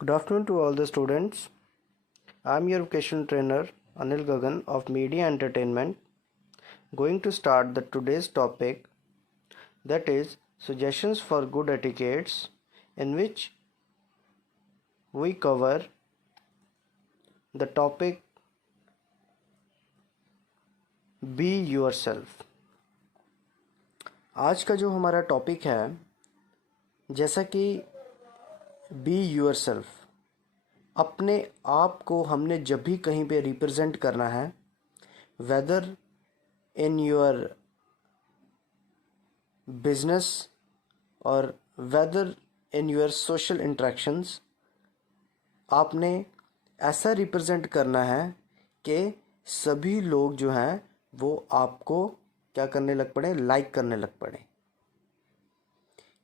Good afternoon to all the students. I am your vocational trainer Anil Gagan of Media Entertainment. Going to start the today's topic, that is suggestions for good etiquettes, in which we cover the topic Be Yourself. आज का जो हमारा topic है, जैसा कि be your self, अपने आप को हमने जब भी कहीं पे रिप्रेजेंट करना है, वेदर इन योर बिजनेस और whether in your social interactions, आपने ऐसा रिप्रेजेंट करना है कि सभी लोग जो हैं वो आपको क्या करने लग पड़े, लाइक करने लग पड़े।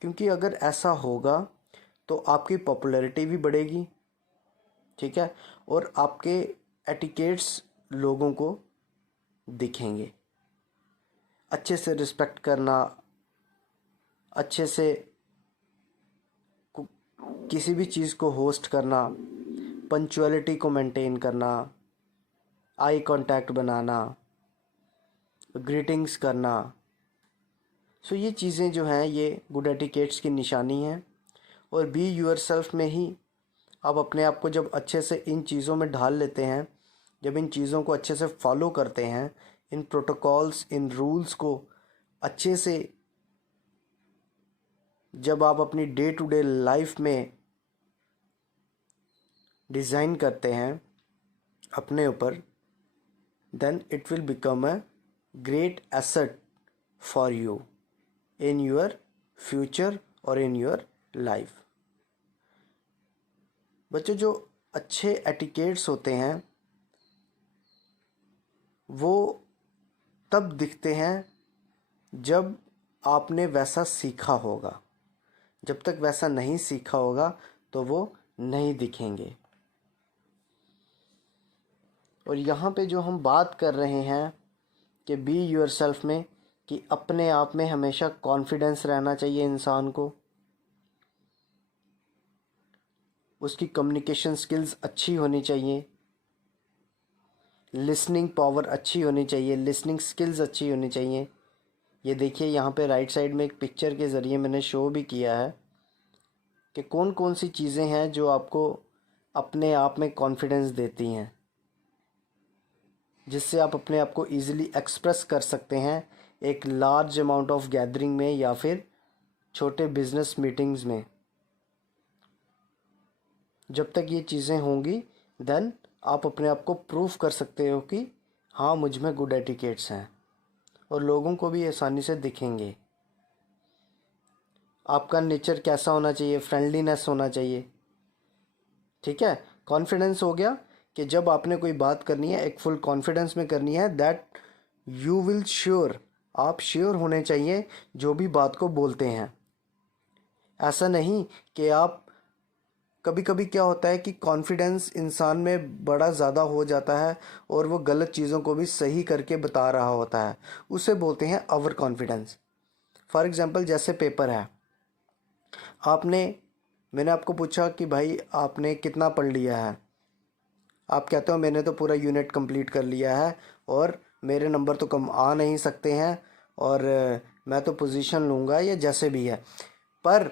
क्योंकि अगर ऐसा होगा तो आपकी पॉपुलैरिटी भी बढ़ेगी, ठीक है, और आपके एटिकेट्स लोगों को दिखेंगे। अच्छे से रिस्पेक्ट करना, अच्छे से किसी भी चीज़ को होस्ट करना, पंक्चुअलिटी को मेंटेन करना, आई कांटेक्ट बनाना, ग्रीटिंग्स करना, सो ये चीज़ें जो हैं ये गुड एटिकेट्स की निशानी हैं। और बी यूर सेल्फ में ही आप अपने आप को जब अच्छे से इन चीज़ों में ढाल लेते हैं, जब इन चीज़ों को अच्छे से फॉलो करते हैं, इन प्रोटोकॉल्स, इन रूल्स को अच्छे से जब आप अपनी डे टू डे लाइफ में डिज़ाइन करते हैं अपने ऊपर, then it will become a great asset for you in your future और इन योर लाइफ। बच्चों, जो अच्छे एटिकेट्स होते हैं वो तब दिखते हैं जब आपने वैसा सीखा होगा। जब तक वैसा नहीं सीखा होगा तो वो नहीं दिखेंगे। और यहाँ पे जो हम बात कर रहे हैं कि बी योर सेल्फ में, कि अपने आप में हमेशा कॉन्फिडेंस रहना चाहिए इंसान को, उसकी कम्युनिकेशन स्किल्स अच्छी होनी चाहिए, लिसनिंग पावर अच्छी होनी चाहिए, लिसनिंग स्किल्स अच्छी होनी चाहिए। ये देखिए यहाँ पे राइट साइड में एक पिक्चर के ज़रिए मैंने शो भी किया है कि कौन कौन सी चीज़ें हैं जो आपको अपने आप में कॉन्फिडेंस देती हैं, जिससे आप अपने आप को ईज़िली एक्सप्रेस कर सकते हैं एक लार्ज अमाउंट ऑफ गैदरिंग में या फिर छोटे बिजनेस मीटिंग्स में। जब तक ये चीज़ें होंगी देन आप अपने आप को प्रूफ कर सकते हो कि हाँ, मुझ में गुड एटिकेट्स हैं, और लोगों को भी आसानी से दिखेंगे। आपका नेचर कैसा होना चाहिए? फ्रेंडलीनेस होना चाहिए, ठीक है। कॉन्फिडेंस हो गया कि जब आपने कोई बात करनी है एक फुल कॉन्फिडेंस में करनी है, दैट यू विल श्योर, आप श्योर होने चाहिए जो भी बात को बोलते हैं। ऐसा नहीं कि आप, कभी कभी क्या होता है कि कॉन्फिडेंस इंसान में बड़ा ज़्यादा हो जाता है और वो गलत चीज़ों को भी सही करके बता रहा होता है, उसे बोलते हैं ओवर कॉन्फिडेंस। फॉर एग्ज़ाम्पल, जैसे पेपर है, मैंने आपको पूछा कि भाई आपने कितना पढ़ लिया है, आप कहते हो मैंने तो पूरा यूनिट कंप्लीट कर लिया है और मेरे नंबर तो कम आ नहीं सकते हैं और मैं तो पोजीशन लूँगा, या जैसे भी है। पर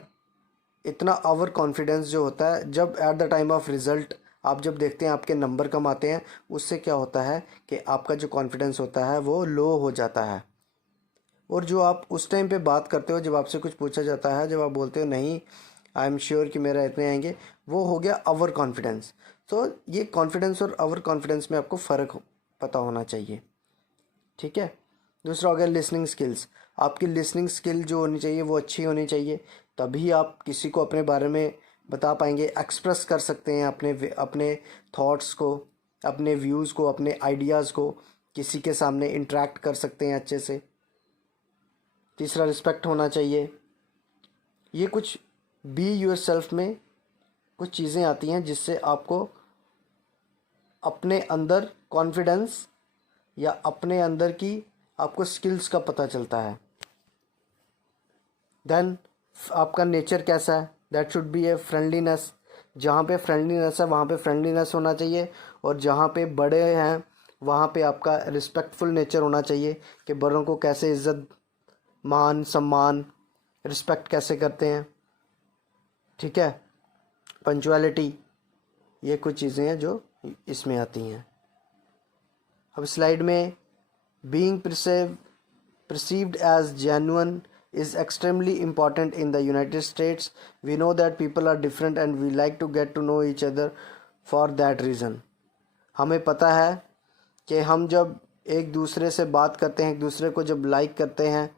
इतना ओवर कॉन्फिडेंस जो होता है, जब at the time of result आप जब देखते हैं आपके नंबर कम आते हैं, उससे क्या होता है कि आपका जो कॉन्फिडेंस होता है वो लो हो जाता है। और जो आप उस टाइम पे बात करते हो, जब आपसे कुछ पूछा जाता है, जब आप बोलते हो नहीं आई एम श्योर कि मेरा इतने आएंगे, वो हो गया ओवर कॉन्फिडेंस। तो ये कॉन्फिडेंस और ओवर कॉन्फिडेंस में आपको फ़र्क पता होना चाहिए, ठीक है। दूसरा हो गया लिसनिंग स्किल्स। आपकी लिसनिंग स्किल जो होनी चाहिए वो अच्छी होनी चाहिए, तभी आप किसी को अपने बारे में बता पाएंगे, एक्सप्रेस कर सकते हैं अपने थॉट्स को, अपने व्यूज़ को, अपने आइडियाज़ को किसी के सामने इंटरेक्ट कर सकते हैं अच्छे से। तीसरा, रिस्पेक्ट होना चाहिए। ये कुछ बी योर सेल्फ में कुछ चीज़ें आती हैं जिससे आपको अपने अंदर कॉन्फिडेंस या अपने अंदर की आपको स्किल्स का पता चलता है। देन आपका नेचर कैसा है, that should be A friendliness. जहाँ पे फ्रेंडलीनेस है वहाँ पे फ्रेंडलीनेस होना चाहिए, और जहाँ पे बड़े हैं वहाँ पे आपका रिस्पेक्टफुल नेचर होना चाहिए कि बड़ों को कैसे इज़्ज़त, मान सम्मान, रिस्पेक्ट कैसे करते हैं। ठीक है, पंचुअलिटी, ये कुछ चीज़ें हैं जो इसमें आती हैं। अब स्लाइड में being perceived as genuine is extremely important in the United States. We know that people are different and we like to get to know each other for that reason. हमें पता है कि हम जब एक दूसरे से बात करते हैं, एक दूसरे को जब लाइक करते हैं,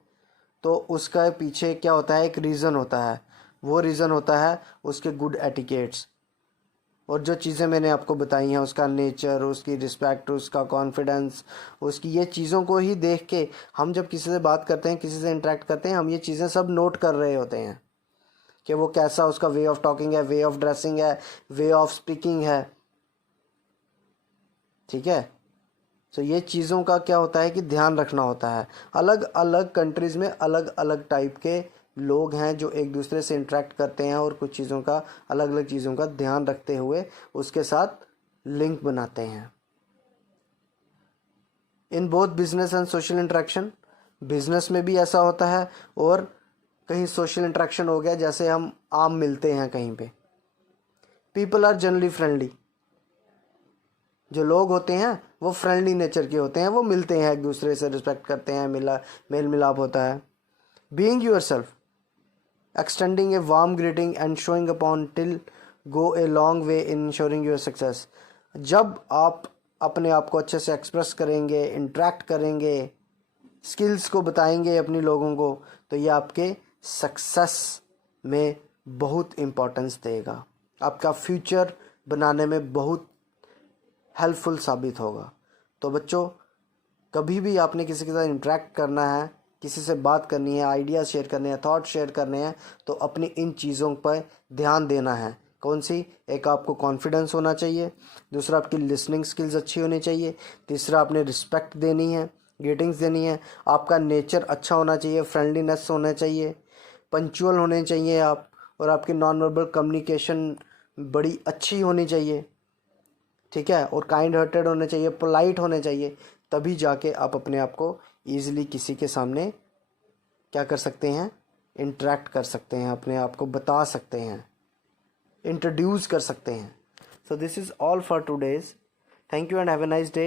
तो उसका पीछे क्या होता है, एक रीज़न होता है। वो रीज़न होता है उसके गुड एटिकेट्स, और जो चीज़ें मैंने आपको बताई हैं, उसका नेचर, उसकी रिस्पेक्ट, उसका कॉन्फिडेंस, उसकी ये चीज़ों को ही देख के हम जब किसी से बात करते हैं, किसी से इंटरेक्ट करते हैं, हम ये चीज़ें सब नोट कर रहे होते हैं कि वो कैसा उसका वे ऑफ टॉकिंग है, वे ऑफ ड्रेसिंग है, वे ऑफ स्पीकिंग है। ठीक है, तो ये चीज़ों का क्या होता है कि ध्यान रखना होता है। अलग अलग कंट्रीज़ में अलग अलग टाइप के लोग हैं जो एक दूसरे से इंटरेक्ट करते हैं और कुछ चीज़ों का, अलग अलग चीज़ों का ध्यान रखते हुए उसके साथ लिंक बनाते हैं। In both business and social interaction, business में भी ऐसा होता है और कहीं सोशल इंटरेक्शन हो गया, जैसे हम आम मिलते हैं कहीं पे, पीपल आर जनरली फ्रेंडली। जो लोग होते हैं वो फ्रेंडली नेचर के होते हैं, वो मिलते हैं एक दूसरे से, रिस्पेक्ट करते हैं, मेल मिलाप होता है। Being yourself, extending a warm greeting and showing upon till go a long way in ensuring your success. जब आप अपने आप को अच्छे से एक्सप्रेस करेंगे, इंटरेक्ट करेंगे, स्किल्स को बताएंगे अपने लोगों को, तो ये आपके सक्सेस में बहुत इम्पोर्टेंस देगा, आपका फ्यूचर बनाने में बहुत हेल्पफुल साबित होगा। तो बच्चों, कभी भी आपने किसी के साथ इंटरेक्ट करना है, किसी से बात करनी है, आइडिया शेयर करने हैं, थॉट शेयर करने हैं, तो अपनी इन चीज़ों पर ध्यान देना है। कौन सी? एक, आपको कॉन्फिडेंस होना चाहिए, दूसरा आपकी लिसनिंग स्किल्स अच्छी होनी चाहिए, तीसरा आपने रिस्पेक्ट देनी है, ग्रीटिंग्स देनी है, आपका नेचर अच्छा होना चाहिए, फ्रेंडलीनेस होना चाहिए, पंक्चुअल होने चाहिए आप, और आपकी नॉन वर्बल कम्युनिकेशन बड़ी अच्छी होनी चाहिए। ठीक है, और काइंड हार्टेड होने चाहिए, पोलाइट होने चाहिए, तभी जाके आप अपने आप को ईज़िली किसी के सामने क्या कर सकते हैं, इंटरेक्ट कर सकते हैं, अपने आप को बता सकते हैं, इंट्रोड्यूस कर सकते हैं। So this is all for today's. Thank you and have a nice day.